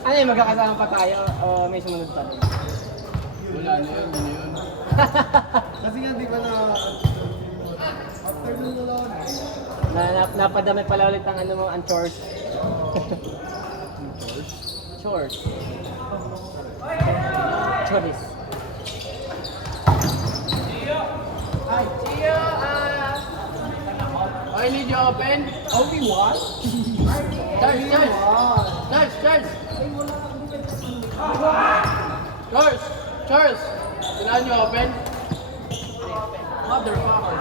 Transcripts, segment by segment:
Ano yun, magkakasama pa tayo o may sumunod pa? Wala na yun, yun yun. Kasi nga di ba na after nun na lang. Napadami pala ulit ang ano mo, ang chores. Chores? Chores. Hi! Gio! I need you open. Only one? Charles! Charles! Charles! Charles! Charles! Charles! Kailangan nyo open? Motherfucker!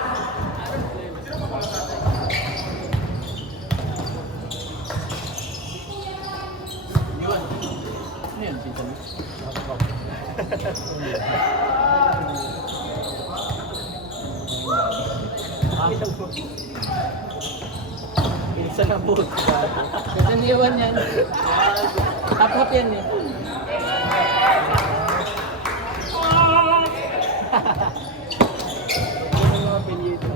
Yun. Ano yan? Pinsan mo? Pinsan na po. Pinsan iwan yan. Tapot yan eh. Ano yung mga pinito?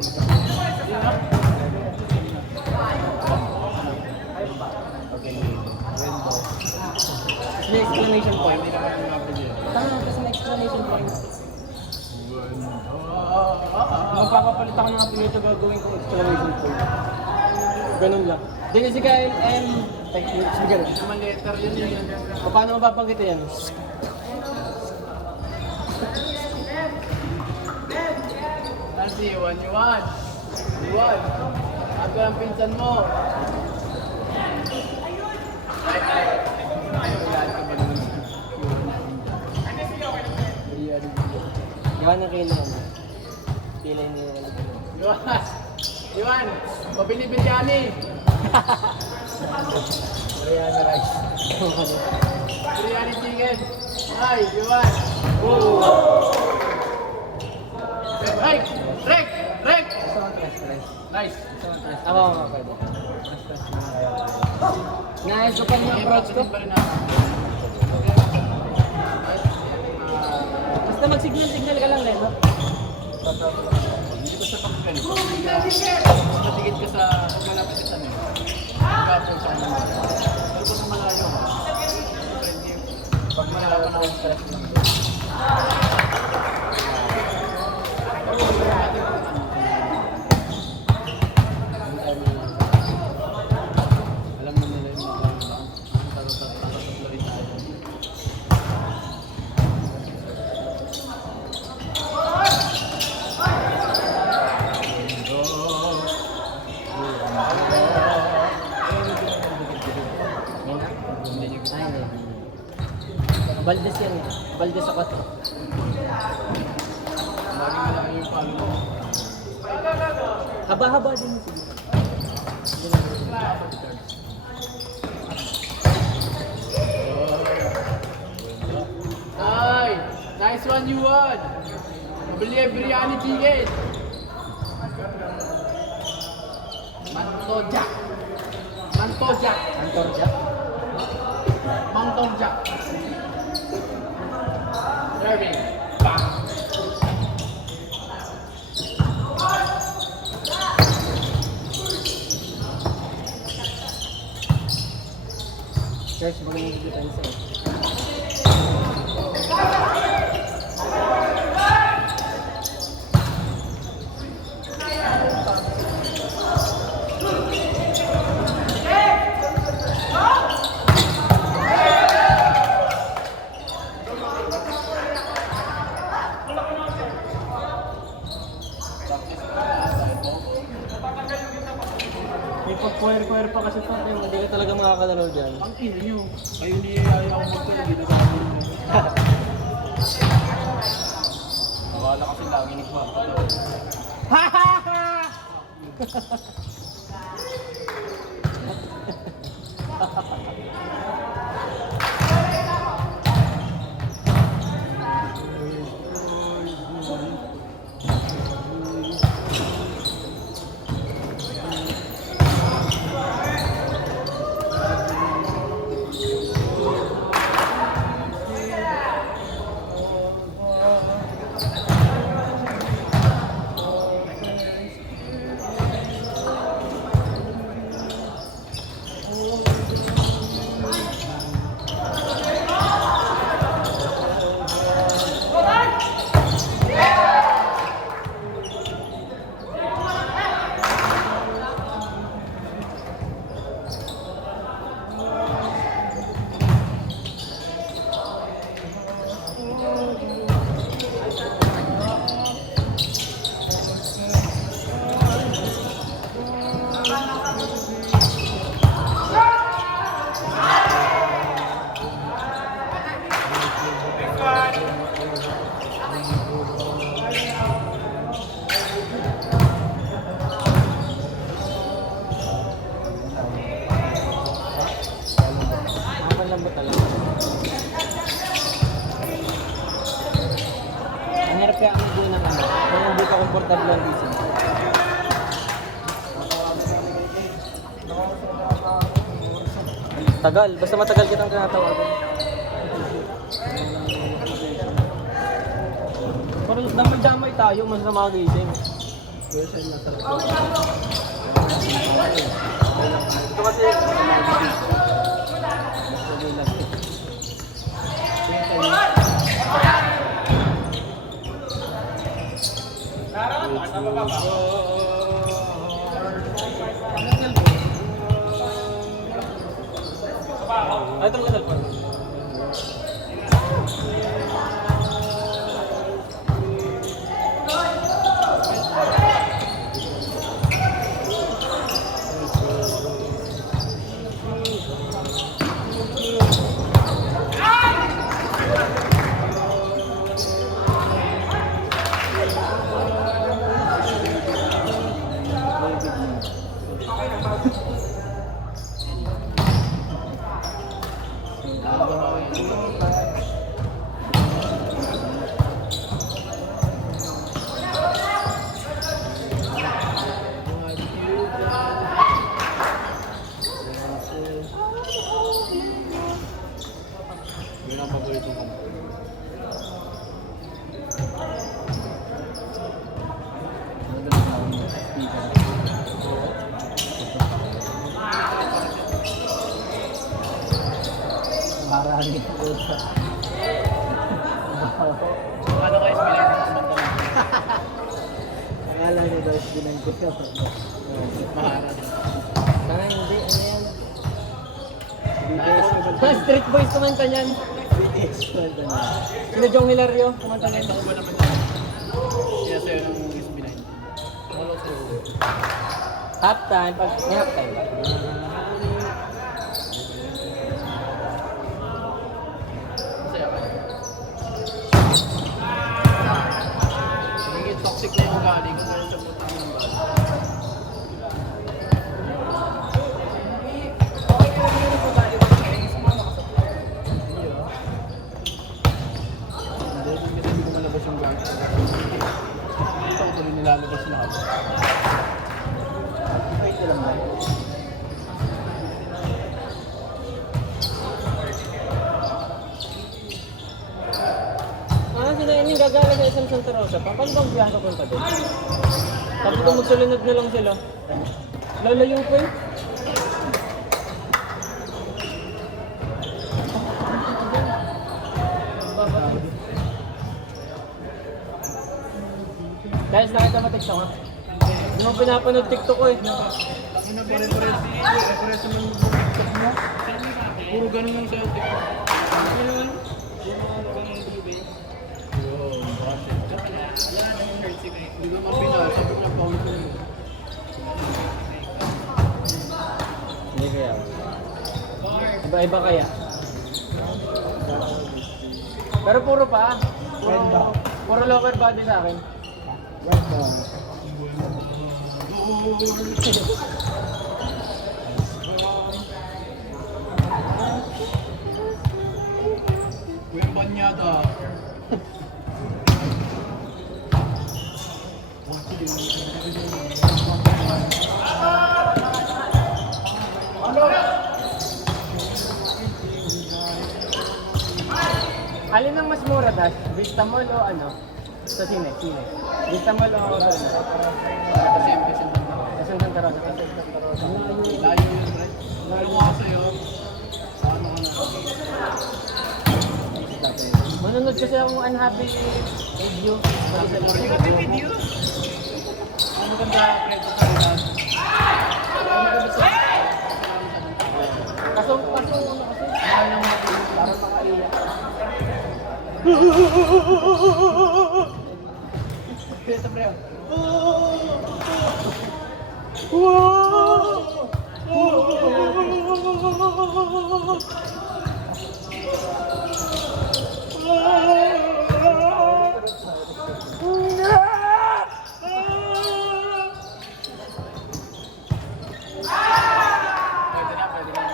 May exclamation point. Tama, kasi may exclamation point. Magpapapalit ako ng apelyido, gagawin kong exclamation point. Ganun lang. Then kasi kaya sige ganun. Naman letter yun yun. Paano mapapanggit yan? Nancy, iwan. Iwan. Aga ang pinsan mo. Iwan ang kilo mo. Pilay niyo na lang. Iwan. Pabili biryani. Biryani rice. Biryani chicken. Ay, Iwan. Rek! Rek! Rek! Nice. Ako nga pwede. Naayos ko pa yung approach ko. Basta mag-signal ka lang, Leno. Hindi ko sa pagkakas. Matigit ka sa malapit ka sa nila. Kapag sa ano. Pero kung sa malayo, pag malayo na ako stress lang. Alam mo nila yung mga tatataploy tayo. Baldes yan eh. Baldes ako to. Lagi na lang yung palo mo. Haba-haba din. Ay! Nice one, you won! Mabili ang biryani chicken! Mantojak! Mantojak! Antorja. Mantojak! Serving! Bang! Church, magaling yung depensa eh. May pag-choir-choir pa kasi ito, hindi ka talaga makakalaro dyan. Ang ina nyo! Kayo ni ayaw mo ito, hindi na sabi mo. Nawala kasi lagi ni Juan. comfortable ang gising. Tagal, basta matagal kitang tinatawagan. Pero damay-damay tayo, mas na magising. Ito kasi, ay, ito ang cellphone. Yun ang paborito ko. Marami po sa... Ano kayo sa pinag-kumanta? Akala niyo daw sinang ko siya. Maharap. Sana hindi, ano yan? Street Boys kumanta niyan. Sino Jong Hilario kumanta niyan? Ako ba naman yan? Kaya sa'yo ng SB9. Follow sa'yo. Halftime, pag may halftime ba? Masaya ka. Naging toxic na yung ugali ko dahil sa putang ng bala. Hindi ko malabas yung gamit. Ito ko tuloy nilalabas na ako. Ito lang ba? Sila yun yung gagala sa isang Santa Rosa. Paano bang biyahe ka punta doon? Tapos kung magsulunod na lang sila. Lalayo ko eh. Guys, nakita mo TikTok ha? Hindi mo pinapanood TikTok ko eh. Ano pare-pare sa mga TikTok mo? Puro ganun lang sa'yo TikTok. Ano yun? Hindi ko mapinal, sabi ko lang paul ko yun. Hindi kaya. Iba-iba kaya. Pero puro pa. Puro lower body sa akin. Kuya Banyata. Alin ang mas mura, Dash? Vista Mall o ano? Sa Sine? Vista Mall o ano? Siyempre, Sa Santa Rosa. layo yun, Brad. Layo ako sa'yo. Paano ka na? Manunod kasi akong unhappy video. Happy video? Ano ganda, Fred, sa kanila? Kaso, mahal ng mga video para makaiyak. Ito, Brad. Pwede na.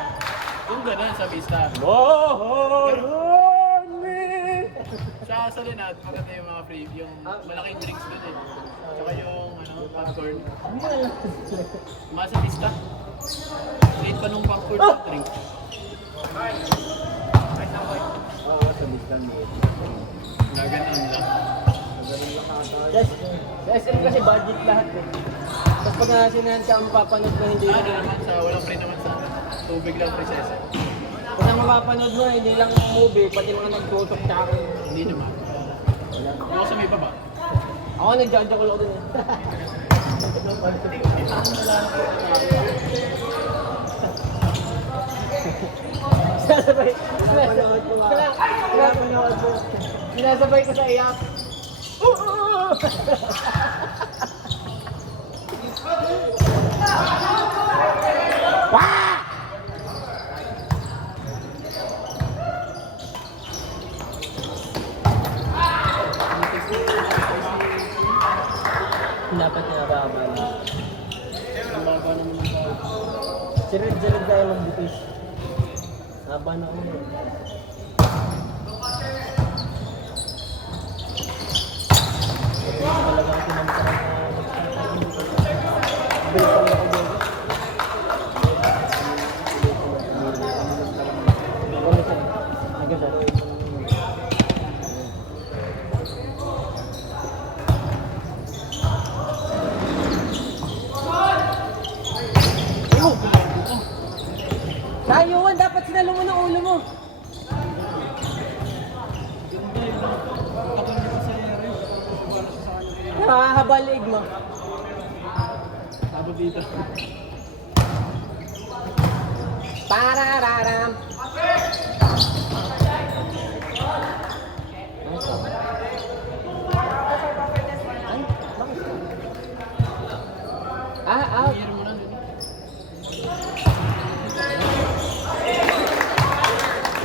Yung ganun sa vista. Maharani Sa Linat, maganda yung mga free, yung malaking drinks doon eh. Tsaka yung popcorn. Masa pista. Late pa nung popcorn sa drink. Oo, sa Bistan mo. Gaganon lang. Sa SM kasi budget lahat eh. Tapos pag nasinahan ka, mapapanood mo hindi Ano naman sa, walang free naman sa tubig lang prinsesa. Kung na mapapanood mo, hindi lang movie, pati mga nagtutok tsaka Hindi naman. Ako sa may baba. ako nag-judge ako dun eh. Sinasabay, sinasabay ko sa iyak. Dapat niya bababa. Sirid-sirid tayo magbukis. Haba na ako. Talaga ako pinamitaran na balik kami ako dito. Layuan, dapat sinalo mo ng ulo mo. Nakahaba leg mo. Tabo dito. Parararam. Out. Hiro mo na dun.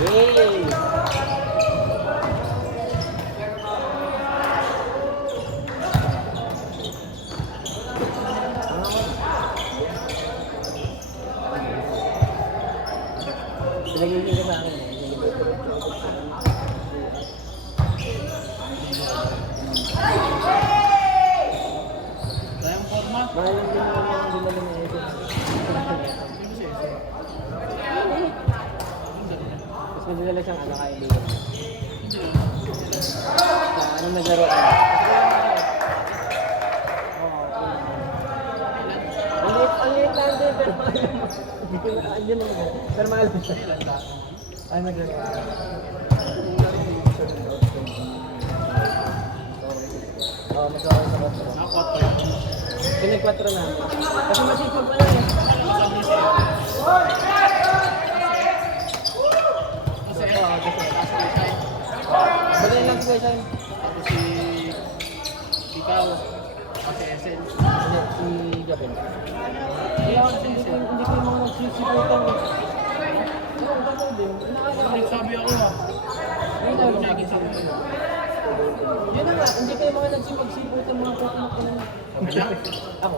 Yay! Pinag-ibig ka sa akin eh. Kaya ang forma. Mahal yung dinala ni Edo. Tapos may dinala siyang kaibigan. Ano naglaro ka? Ang liit lang din, pero mahal mo. Hindi ko na, yun naman yan. Pero mahal mo siya. Ay, naglaro ka. Oo, magkakaroon sa 4. Nakakot pa yun. Pinag-4 na. Kasi masipag pa lang eh. Kasi Bali lang si Shine. tapos si ikaw. Kasi SL. Hindi, si Gavin. Kaya hindi ko yung mga nagsisiputan eh. Oo, totoo din. Nagsabi ako ah. Yun na, Checking sa mga. yun na nga, hindi kayo mga nagsipagsiputan mga pupunok ko na. Kaya? Ako.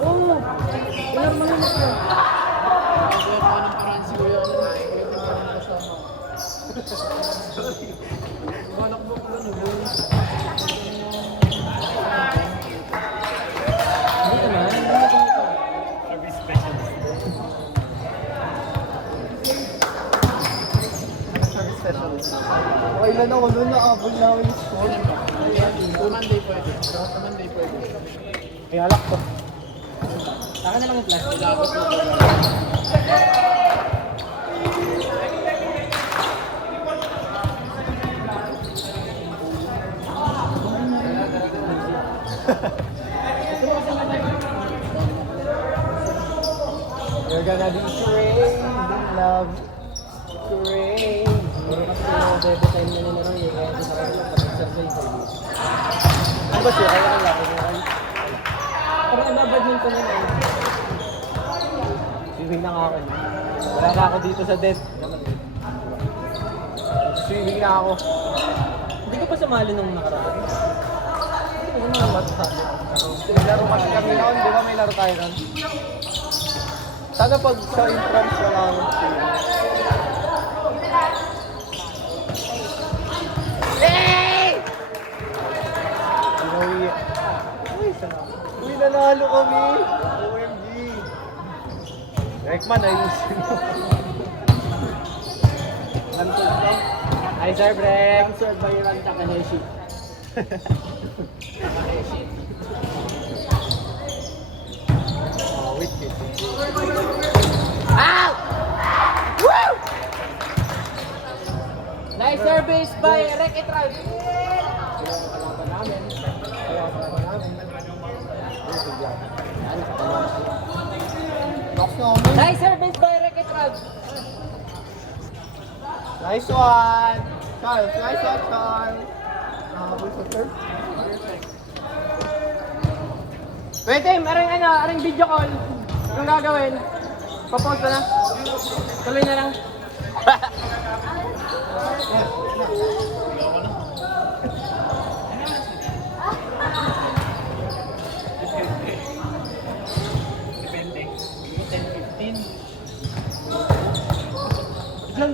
Oo, ilang mga na. Kaya ko ng paraan si Kuya. Balak mo ko ano. Hindi naman, hindi naman ito. Service specialist. Okay lang ako doon, nakaabol na ako yung score. Monday pwede. Monday pwede. Ay, alak ko. Saka na lang yung plastic. Ilabot mo. We're gonna be crazy in love. Crazy. Puro kasi yung bebe time na nila rin. Kaya ito sa kanila, pag-exercise. Ano ba siya? Kaya lang laki niya. Pero nababadminton na yun. Swimming na nga ako. Wala na ako dito sa desk. Swimming na ako. Hindi ko pa sumali nung nakaraan. Hindi ko naman matasabi. May laro kasi kami noon, di ba may laro tayo noon? Sana pag sa entrance wala akong Nanalo kami! OMG! Rekman, ayusin mo. Hi, Sir Brek! Sir, bayaran Takahashi. Oh, wait. Ow! Woo! Nice service by Rek Etrag. Nice service by Rek Etrag. Nice one! Charles, nice one, Charles. Nakahabol sa third. Wait, Tim, aring video call. Anong gagawin? Papause na. Tuloy na lang. Depende. 10-15. Diyan.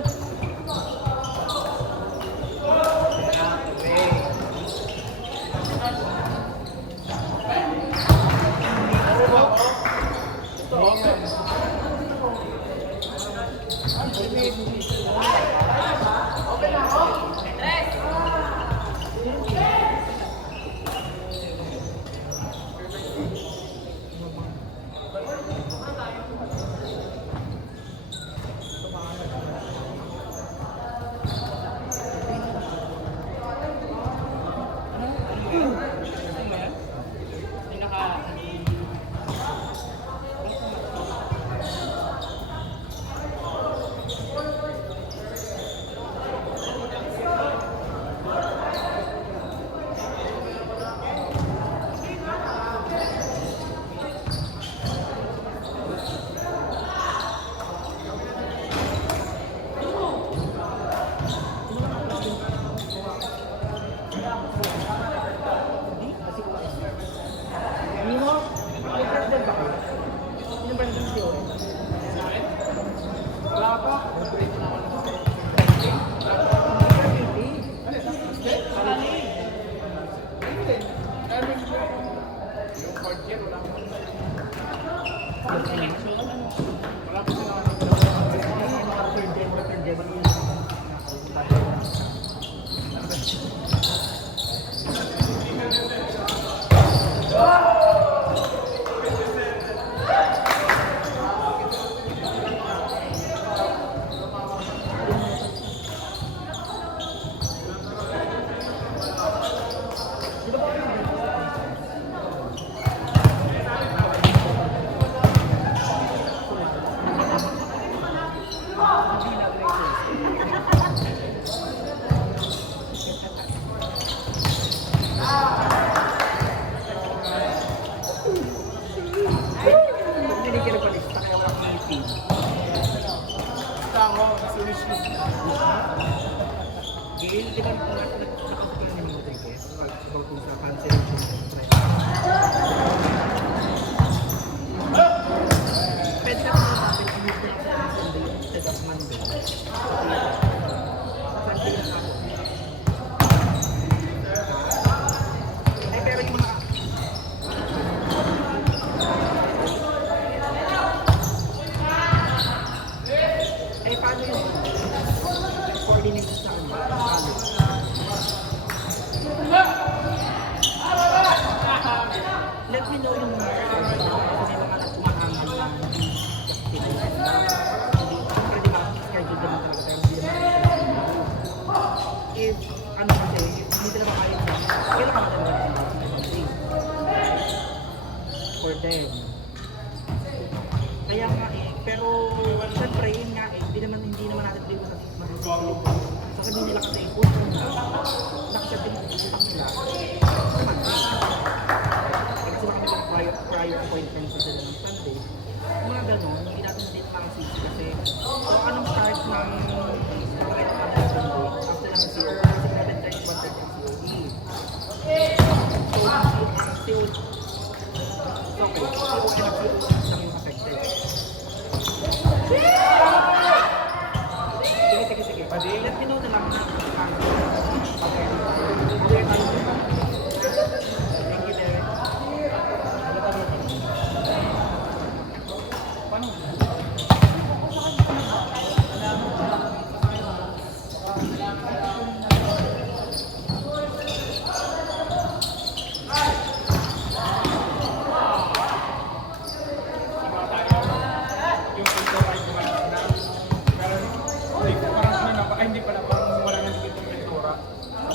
hindi pala, parang wala nang dikit ng mentora.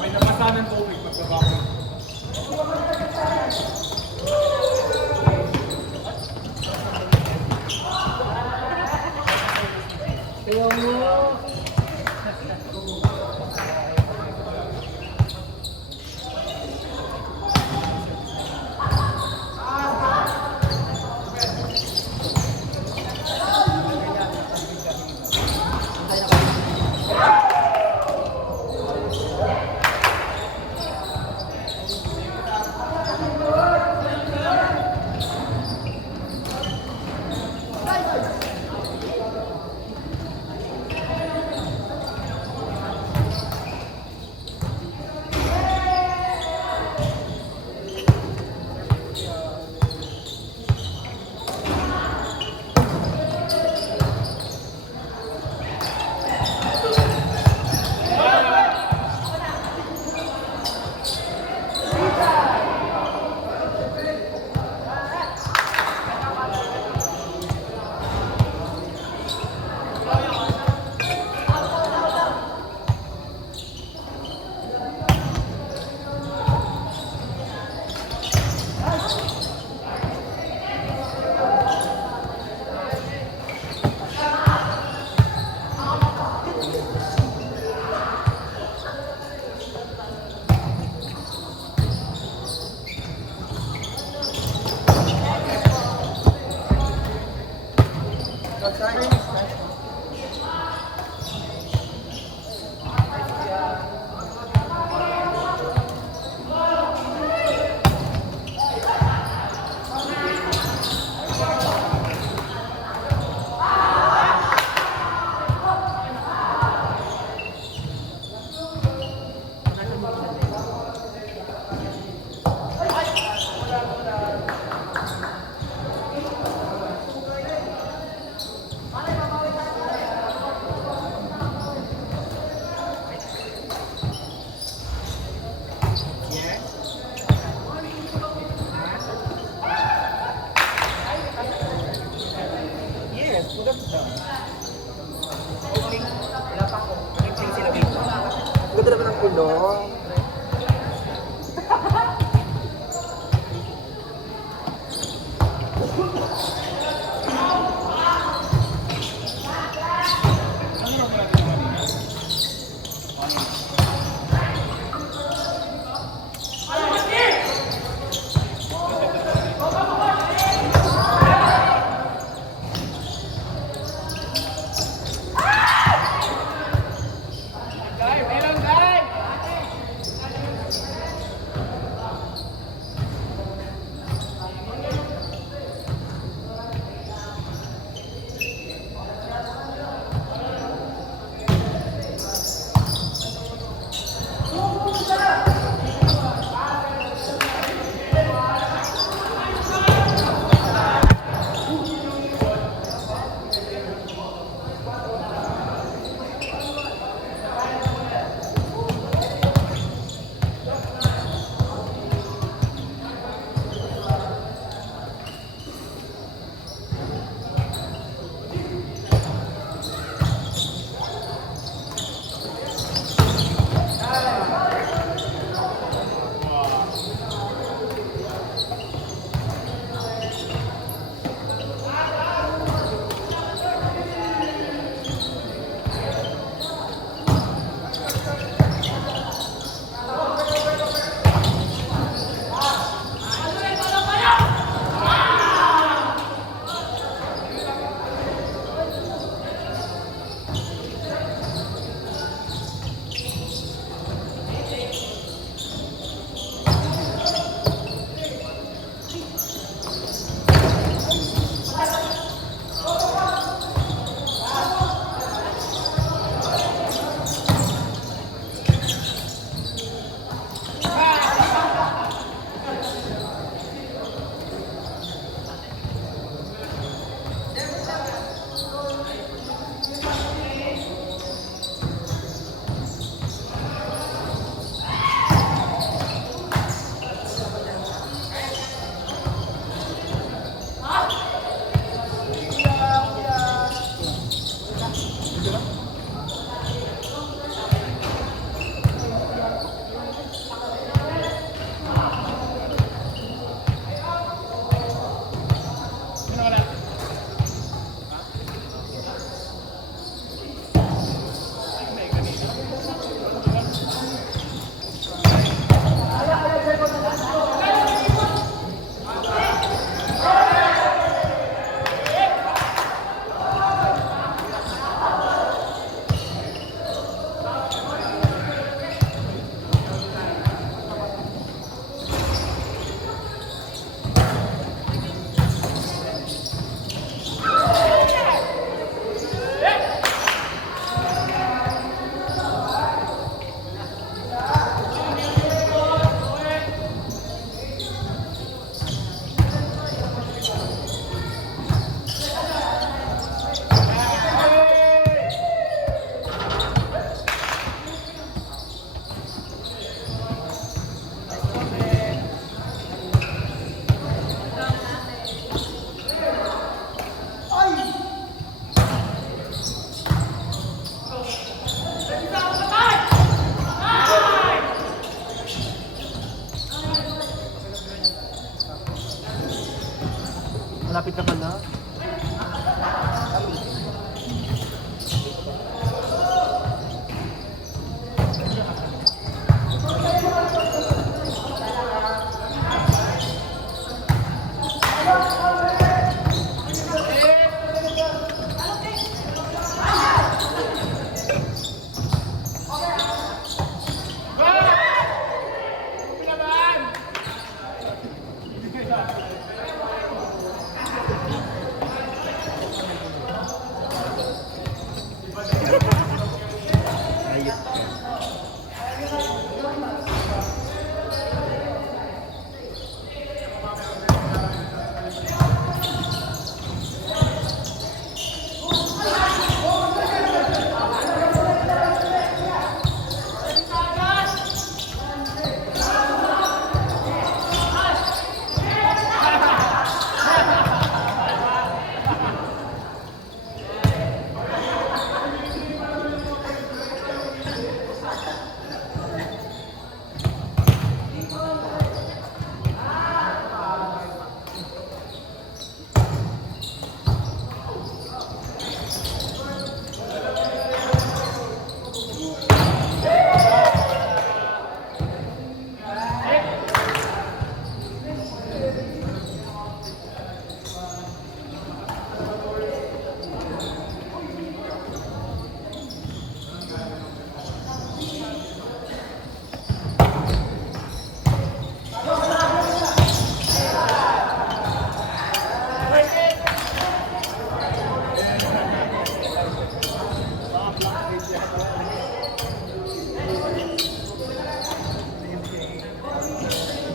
May nabasa ng tubig, magbabako. Kaya mo. Ganda naman ang kulong.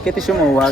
Bakit sumuwag?